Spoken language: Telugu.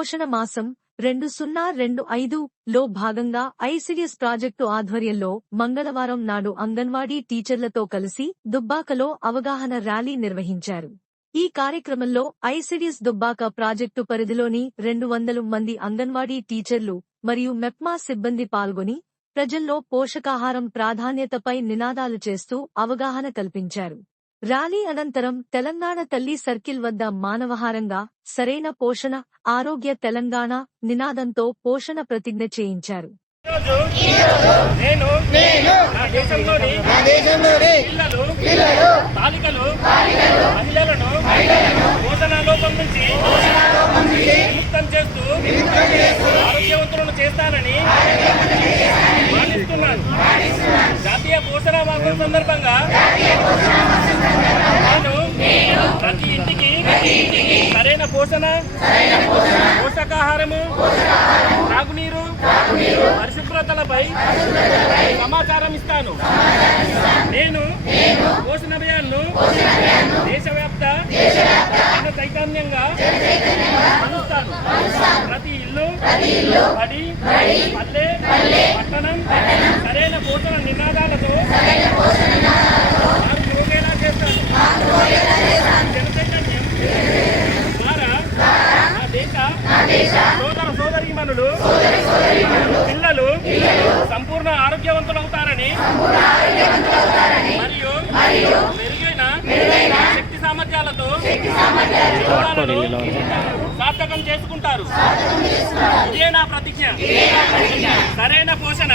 పోషణ మాసం రెండు సున్నా రెండు ఐదు లో భాగంగా ఐసిడిఎస్ ప్రాజెక్టు ఆధ్వర్యంలో మంగళవారం నాడు అంగన్వాడీ టీచర్లతో కలిసి దుబ్బాకలో అవగాహన ర్యాలీ నిర్వహించారు. ఈ కార్యక్రమంలో ఐసిడిఎస్ దుబ్బాక ప్రాజెక్టు పరిధిలోని రెండు వందలు మంది అంగన్వాడీ టీచర్లు మరియు మెప్మా సిబ్బంది పాల్గొని ప్రజల్లో పోషకాహారం ప్రాధాన్యతపై నినాదాలు చేస్తూ అవగాహన కల్పించారు. ర్యాలీ అనంతరం తెలంగాణ తల్లి సర్కిల్ వద్ద మానవహారంగా సరైన పోషణ ఆరోగ్య తెలంగాణ నినాదంతో పోషణ ప్రతిజ్ఞ చేయించారు. ఈరోజు నేను నా దేశంలోని నా దేశంలోని పిల్లలు పిల్లలు బాలికలు మహిళలను పోషణ లోపం నుంచి విముక్తం చేస్తూ ఆరోగ్యవంతులను చేస్తానని మాటిస్తున్నాను జాతీయ పోషణ మాసం సందర్భంగా ప్రతి ఇంటికి సరైన పోషణ పోషకాహారము తాగునీరు పరిశుభ్రతలపై సమాచారం ఇస్తాను. నేను పోషణ అభియాన్ను దేశవ్యాప్త జన చైతన్యంగా అందిస్తాను ప్రతి ఇల్లు పడి పల్లె సోదర సోదరీమణులు పిల్లలు సంపూర్ణ ఆరోగ్యవంతులవుతారని మరియు మెరుగైన శక్తి సామర్థ్యాలతో సార్థకం చేసుకుంటారు. ఇదే నా ప్రతిజ్ఞ. సరైన పోషణ